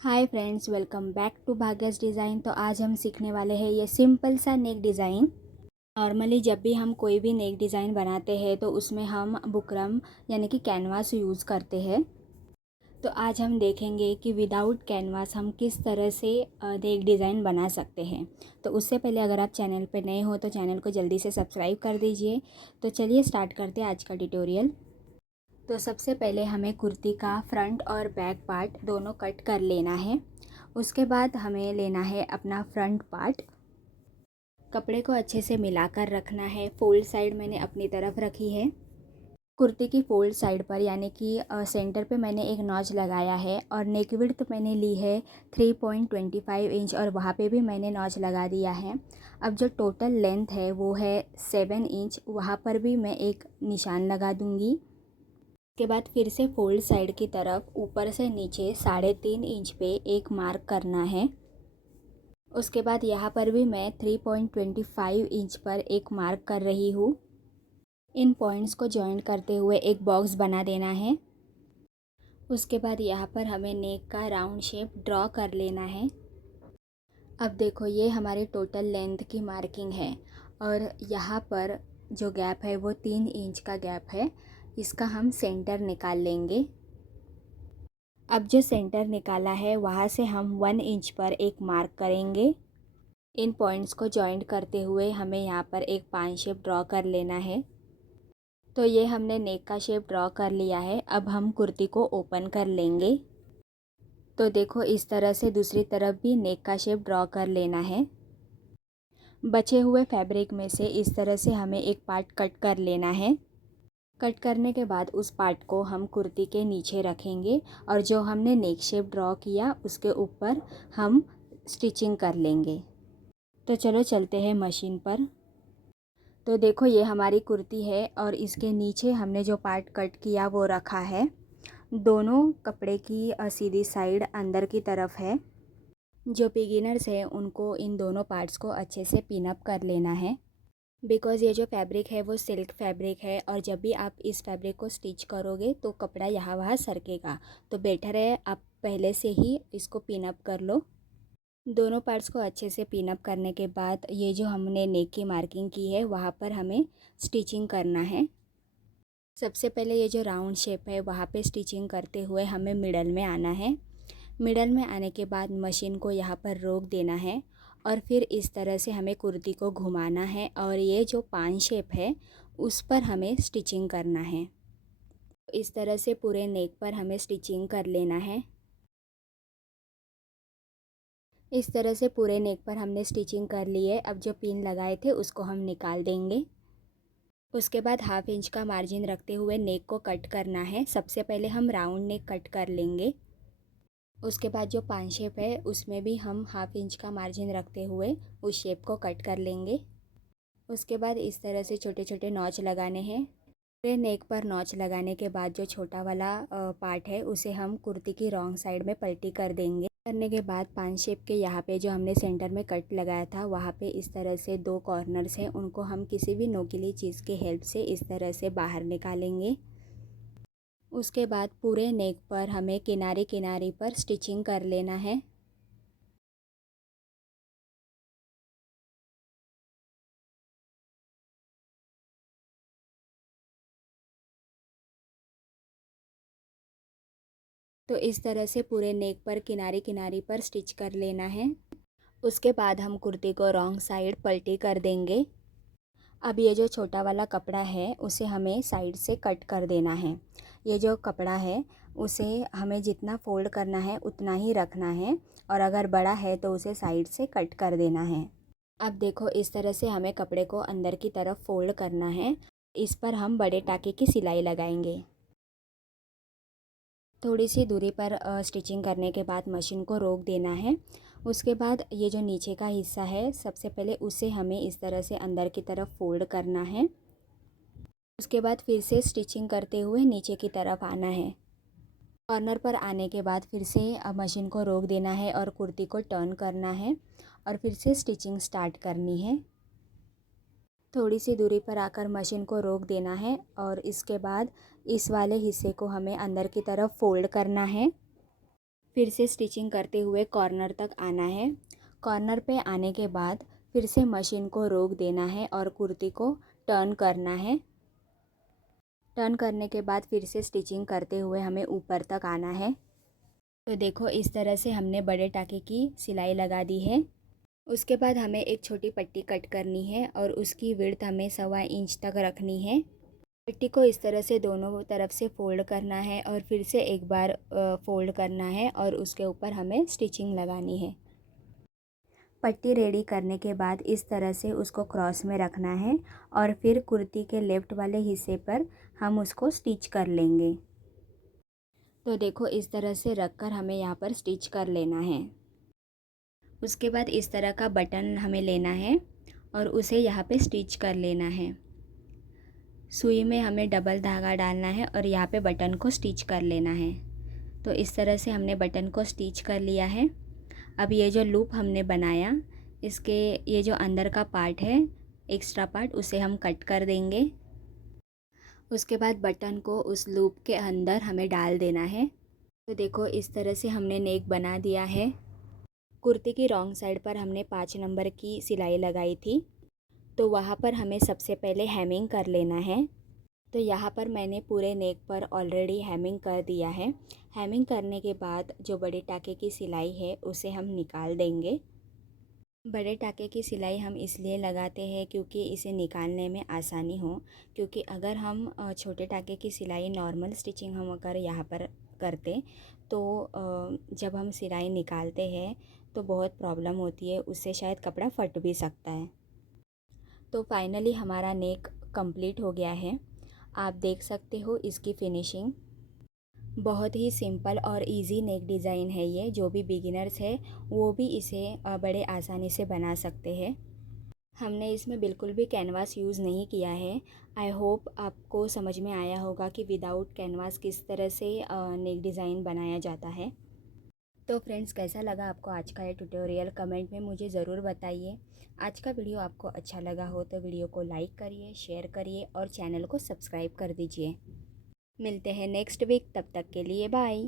Hi friends, welcome back to Bhagya's design. तो आज हम सीखने वाले हैं ये सिंपल सा नेक डिज़ाइन। नॉर्मली जब भी हम कोई भी नेक डिज़ाइन बनाते हैं तो उसमें हम बुकरम यानी कि कैनवास यूज़ करते हैं। तो आज हम देखेंगे कि विदाउट कैनवास हम किस तरह से नेक डिज़ाइन बना सकते हैं। तो उससे पहले अगर आप चैनल पर नए हो तो चैनल को जल्दी से सब्सक्राइब कर दीजिए। तो चलिए स्टार्ट करते हैं आज का ट्यूटोरियल। तो सबसे पहले हमें कुर्ती का फ्रंट और बैक पार्ट दोनों कट कर लेना है। उसके बाद हमें लेना है अपना फ्रंट पार्ट। कपड़े को अच्छे से मिलाकर रखना है। फोल्ड साइड मैंने अपनी तरफ रखी है। कुर्ती की फोल्ड साइड पर यानी कि सेंटर पे मैंने एक नॉच लगाया है और नेक विड्थ मैंने ली है 3.25 इंच और वहाँ पे भी मैंने नॉच लगा दिया है। अब जो टोटल लेंथ है वो है 7 इंच, वहाँ पर भी मैं एक निशान लगा दूँगी। के बाद फिर से फोल्ड साइड की तरफ ऊपर से नीचे 3.5 इंच पे एक मार्क करना है। उसके बाद यहाँ पर भी मैं 3.25 इंच पर एक मार्क कर रही हूँ। इन पॉइंट्स को जॉइंट करते हुए एक बॉक्स बना देना है। उसके बाद यहाँ पर हमें नेक का राउंड शेप ड्रॉ कर लेना है। अब देखो, ये हमारे टोटल लेंथ की मार्किंग है और यहाँ पर जो गैप है वो 3 इंच का गैप है। इसका हम सेंटर निकाल लेंगे। अब जो सेंटर निकाला है वहाँ से हम 1 इंच पर एक मार्क करेंगे। इन पॉइंट्स को जॉइंट करते हुए हमें यहाँ पर एक पान शेप ड्रॉ कर लेना है। तो ये हमने नेक का शेप ड्रॉ कर लिया है। अब हम कुर्ती को ओपन कर लेंगे। तो देखो, इस तरह से दूसरी तरफ भी नेक का शेप ड्रॉ कर लेना है। बचे हुए फैब्रिक में से इस तरह से हमें एक पार्ट कट कर लेना है। कट करने के बाद उस पार्ट को हम कुर्ती के नीचे रखेंगे और जो हमने नेक शेप ड्रॉ किया उसके ऊपर हम स्टिचिंग कर लेंगे। तो चलो चलते हैं मशीन पर। तो देखो, ये हमारी कुर्ती है और इसके नीचे हमने जो पार्ट कट किया वो रखा है। दोनों कपड़े की सीधी साइड अंदर की तरफ है। जो बिगिनर्स हैं उनको इन दोनों पार्ट्स को अच्छे से पिन अप कर लेना है। बिकॉज़ ये जो फैब्रिक है वो सिल्क फैब्रिक है और जब भी आप इस फैब्रिक को स्टिच करोगे तो कपड़ा यहाँ वहाँ सरकेगा। तो बेटर है आप पहले से ही इसको पिन अप कर लो। दोनों पार्ट्स को अच्छे से पिन अप करने के बाद ये जो हमने नेक की मार्किंग की है वहाँ पर हमें स्टिचिंग करना है। सबसे पहले ये जो राउंड शेप है वहाँ पे स्टिचिंग करते हुए हमें मिडल में आना है। मिडल में आने के बाद मशीन को यहाँ पर रोक देना है और फिर इस तरह से हमें कुर्ती को घुमाना है और ये जो पान शेप है उस पर हमें स्टिचिंग करना है। इस तरह से पूरे नेक पर हमें स्टिचिंग कर लेना है। इस तरह से पूरे नेक पर हमने स्टिचिंग कर ली है। अब जो पिन लगाए थे उसको हम निकाल देंगे। उसके बाद 1/2 इंच का मार्जिन रखते हुए नेक को कट करना है। सबसे पहले हम राउंड नेक कट कर लेंगे। उसके बाद जो पान शेप है उसमें भी हम 1/2 इंच का मार्जिन रखते हुए उस शेप को कट कर लेंगे। उसके बाद इस तरह से छोटे छोटे नॉच लगाने हैं। पूरे नेक पर नॉच लगाने के बाद जो छोटा वाला पार्ट है उसे हम कुर्ती की रॉन्ग साइड में पलटी कर देंगे। करने के बाद पान शेप के यहाँ पे जो हमने सेंटर में कट लगाया था वहाँ पे इस तरह से 2 कॉर्नर्स हैं, उनको हम किसी भी नोकीली चीज़ की हेल्प से इस तरह से बाहर निकालेंगे। उसके बाद पूरे नेक पर हमें किनारे किनारे पर स्टिचिंग कर लेना है। तो इस तरह से पूरे नेक पर किनारे किनारे पर स्टिच कर लेना है। उसके बाद हम कुर्ती को रॉन्ग साइड पलटी कर देंगे। अब ये जो छोटा वाला कपड़ा है उसे हमें साइड से कट कर देना है। ये जो कपड़ा है उसे हमें जितना फ़ोल्ड करना है उतना ही रखना है और अगर बड़ा है तो उसे साइड से कट कर देना है। अब देखो, इस तरह से हमें कपड़े को अंदर की तरफ फ़ोल्ड करना है। इस पर हम बड़े टाके की सिलाई लगाएंगे। थोड़ी सी दूरी पर स्टिचिंग करने के बाद मशीन को रोक देना है। उसके बाद ये जो नीचे का हिस्सा है सबसे पहले उसे हमें इस तरह से अंदर की तरफ फ़ोल्ड करना है। उसके बाद फिर से स्टिचिंग करते हुए नीचे की तरफ आना है। कॉर्नर पर आने के बाद फिर से मशीन को रोक देना है और कुर्ती को टर्न करना है और फिर से स्टिचिंग स्टार्ट करनी है। थोड़ी सी दूरी पर आकर मशीन को रोक देना है और इसके बाद इस वाले हिस्से को हमें अंदर की तरफ फ़ोल्ड करना है। फिर से स्टिचिंग करते हुए कॉर्नर तक आना है। कॉर्नर पे आने के बाद फिर से मशीन को रोक देना है और कुर्ती को टर्न करना है। टर्न करने के बाद फिर से स्टिचिंग करते हुए हमें ऊपर तक आना है। तो देखो इस तरह से हमने बड़े टाके की सिलाई लगा दी है। उसके बाद हमें एक छोटी पट्टी कट करनी है और उसकी विड्थ हमें 1.25 इंच तक रखनी है। पट्टी को इस तरह से दोनों तरफ से फ़ोल्ड करना है और फिर से एक बार फ़ोल्ड करना है और उसके ऊपर हमें स्टिचिंग लगानी है। पट्टी रेडी करने के बाद इस तरह से उसको क्रॉस में रखना है और फिर कुर्ती के लेफ़्ट वाले हिस्से पर हम उसको स्टिच कर लेंगे। तो देखो इस तरह से रख कर हमें यहाँ पर स्टिच कर लेना है। उसके बाद इस तरह का बटन हमें लेना है और उसे यहाँ पे स्टिच कर लेना है। सुई में हमें डबल धागा डालना है और यहाँ पे बटन को स्टिच कर लेना है। तो इस तरह से हमने बटन को स्टिच कर लिया है। अब ये जो लूप हमने बनाया, इसके ये जो अंदर का पार्ट है, एक्स्ट्रा पार्ट, उसे हम कट कर देंगे। उसके बाद बटन को उस लूप के अंदर हमें डाल देना है। तो देखो इस तरह से हमने नेक बना दिया है। कुर्ती की रॉन्ग साइड पर हमने 5 नंबर की सिलाई लगाई थी, तो वहाँ पर हमें सबसे पहले हेमिंग कर लेना है। तो यहाँ पर मैंने पूरे नेक पर ऑलरेडी हेमिंग कर दिया है। हेमिंग करने के बाद जो बड़े टाके की सिलाई है उसे हम निकाल देंगे। बड़े टाके की सिलाई हम इसलिए लगाते हैं क्योंकि इसे निकालने में आसानी हो, क्योंकि अगर हम छोटे टाके की सिलाई नॉर्मल स्टिचिंग हम अगर यहाँ पर करते तो जब हम सिलाई निकालते हैं तो बहुत प्रॉब्लम होती है, उससे शायद कपड़ा फट भी सकता है। तो फाइनली हमारा नेक कंप्लीट हो गया है। आप देख सकते हो इसकी फिनिशिंग। बहुत ही सिंपल और इजी नेक डिज़ाइन है ये। जो भी बिगिनर्स है वो भी इसे बड़े आसानी से बना सकते हैं। हमने इसमें बिल्कुल भी कैनवास यूज़ नहीं किया है। आई होप आपको समझ में आया होगा कि विदाउट कैनवास किस तरह से नेक डिज़ाइन बनाया जाता है। तो फ्रेंड्स, कैसा लगा आपको आज का ये ट्यूटोरियल, कमेंट में मुझे ज़रूर बताइए। आज का वीडियो आपको अच्छा लगा हो तो वीडियो को लाइक करिए, शेयर करिए और चैनल को सब्सक्राइब कर दीजिए। मिलते हैं नेक्स्ट वीक, तब तक के लिए बाय।